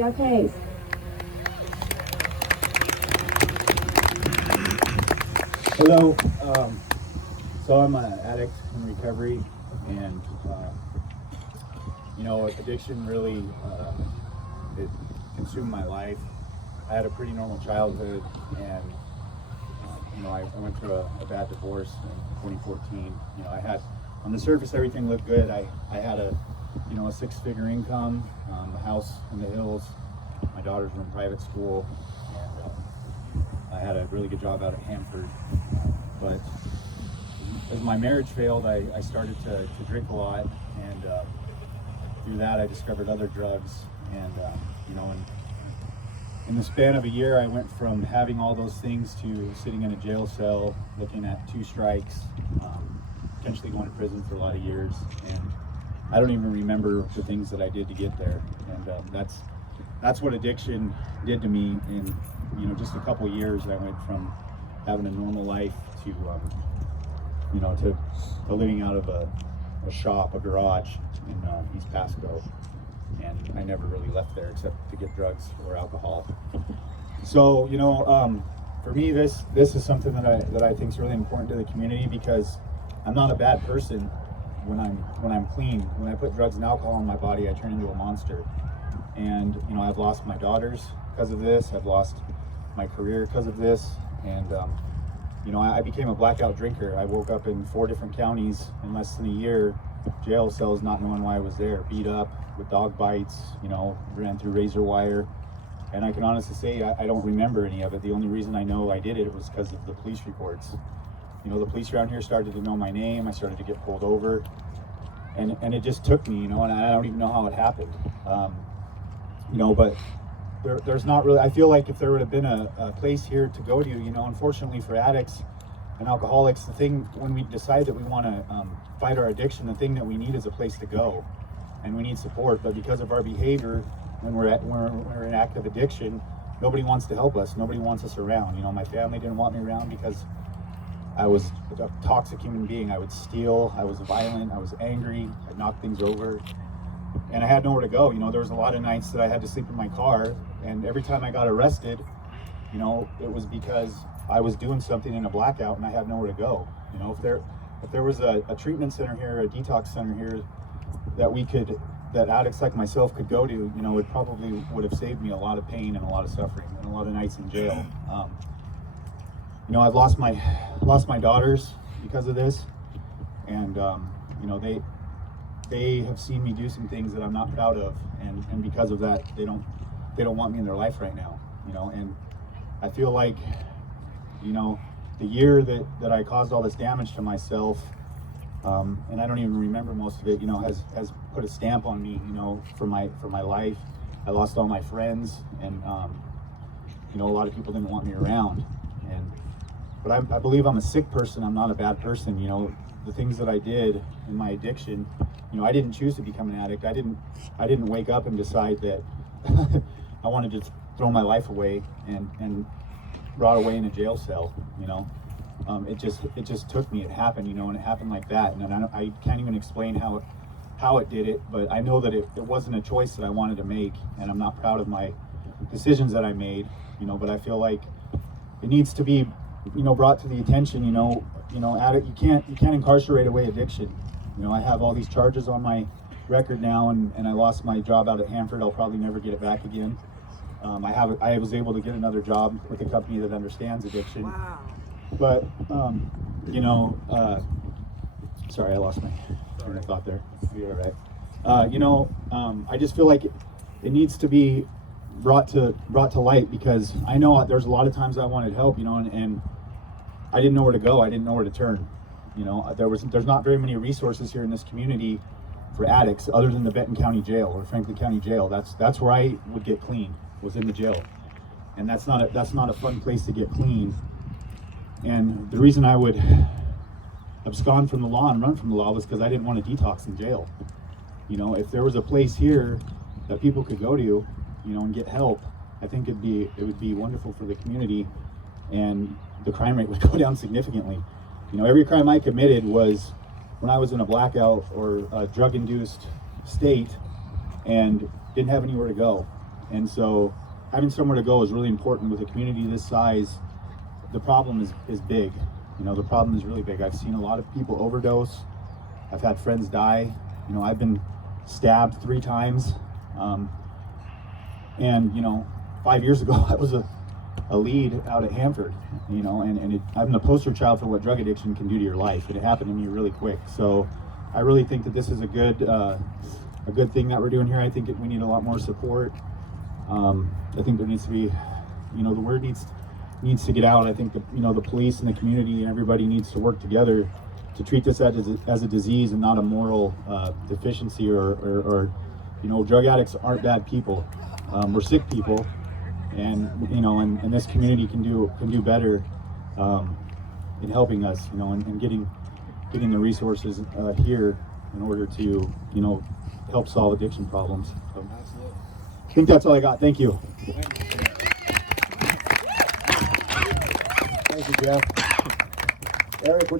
Geoff Hayes. Hello. So I'm an addict in recovery, and addiction really it consumed my life. I had a pretty normal childhood, and I went through a bad divorce in 2014. I had, on the surface, everything looked good. I had a six-figure income, a house in the hills. My daughters were in private school, and I had a really good job out at Hanford. But as my marriage failed, I started to drink a lot, and through that I discovered other drugs. And in the span of a year, I went from having all those things to sitting in a jail cell, looking at 2 strikes, potentially going to prison for a lot of years. And I don't even remember the things that I did to get there. And that's what addiction did to me. In just a couple years, I went from having a normal life to to living out of a shop, a garage in East Pasco. And I never really left there except to get drugs or alcohol. So for me, this is something that I think is really important to the community, because I'm not a bad person when I'm clean. When I put drugs and alcohol in my body, I turn into a monster. And I've lost my daughters because of this. I've lost my career because of this. And I became a blackout drinker. I woke up in 4 different counties in less than a year, jail cells, not knowing why I was there, beat up with dog bites, ran through razor wire. And I can honestly say I don't remember any of it. The only reason I know I did it was because of the police reports. The police around here started to know my name. I started to get pulled over, and it just took me, and I don't even know how it happened. But there's not really, I feel like if there would have been a place here to go to, unfortunately for addicts and alcoholics, the thing, when we decide that we want to fight our addiction, the thing that we need is a place to go, and we need support. But because of our behavior, when we're in active addiction, nobody wants to help us. Nobody wants us around. My family didn't want me around because I was a toxic human being. I would steal, I was violent, I was angry, I'd knock things over, and I had nowhere to go. There was a lot of nights that I had to sleep in my car, and every time I got arrested, it was because I was doing something in a blackout and I had nowhere to go. If there was a treatment center here, a detox center here that addicts like myself could go to, it probably would have saved me a lot of pain and a lot of suffering and a lot of nights in jail. I've lost my daughters because of this, and they have seen me do some things that I'm not proud of, and because of that, they don't want me in their life right now. And I feel like the year that I caused all this damage to myself, and I don't even remember most of it, has put a stamp on me, for my life. I lost all my friends, and a lot of people didn't want me around. But I believe I'm a sick person. I'm not a bad person. The things that I did in my addiction, I didn't choose to become an addict. I didn't wake up and decide that I wanted to throw my life away and rot away in a jail cell. It just took me. It happened, and it happened like that. And I can't even explain how it did it, but I know that it wasn't a choice that I wanted to make, and I'm not proud of my decisions that I made. But I feel like it needs to be brought to the attention. Addict, you can't incarcerate away addiction. I have all these charges on my record now, and I lost my job out at Hanford. I'll probably never get it back again. I was able to get another job with a company that understands addiction. Wow. But sorry, I lost my train of thought there. You're all right. I just feel like it needs to be brought to light, because I know there's a lot of times I wanted help, and I didn't know where to go. I didn't know where to turn. There's not very many resources here in this community for addicts other than the Benton County Jail or Franklin County Jail. That's where I would get clean, was in the jail, and that's not a fun place to get clean. And the reason I would abscond from the law and run from the law was because I didn't want to detox in jail. If there was a place here that people could go to, and get help, I think it would be wonderful for the community, and the crime rate would go down significantly. Every crime I committed was when I was in a blackout or a drug-induced state and didn't have anywhere to go. And so having somewhere to go is really important. With a community this size, the problem is big. You know, the problem is really big. I've seen a lot of people overdose. I've had friends die. You know, I've been stabbed 3 times. And, you know, 5 years ago, I was a lead out at Hanford, you know, and I'm the poster child for what drug addiction can do to your life. And it happened to me really quick. So I really think that this is a good thing that we're doing here. I think we need a lot more support. I think there needs to be, you know, the word needs to get out. I think the police and the community and everybody needs to work together to treat this as a disease and not a moral deficiency or you know, drug addicts aren't bad people. We're sick people, and you know, and this community can do better in helping us, you know, and getting the resources here in order to, you know, help solve addiction problems. So, I think that's all I got. Thank you. Thank you, Geoff. Eric, would you